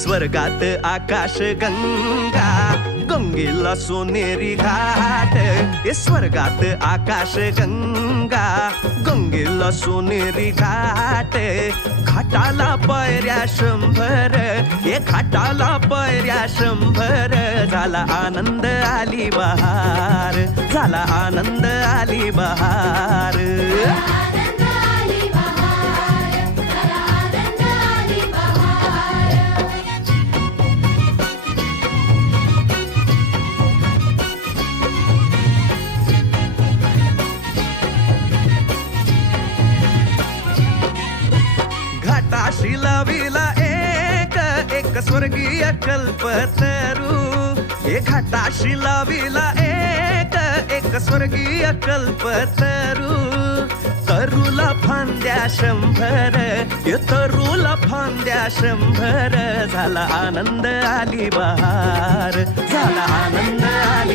स्वर्गात आकाश गंगा, गंगेला सोनेरी घाट. स्वर्गात आकाश गंगा, गंगेला सोनेरी घाट. घाटाला पायऱ्या 100, घाटाला पायऱ्या 100. झाला आनंद आली बहार, झाला आनंद आली बहार. घाटाशी लाविला एक स्वर्गीय कल्पतरू. घाटाशी लाविला एक स्वर्गीय कल्पतरू. तरूला फांद्या 100, तरूला फांद्या 100. झाला आनंद आली बहार, झाला आनंद आली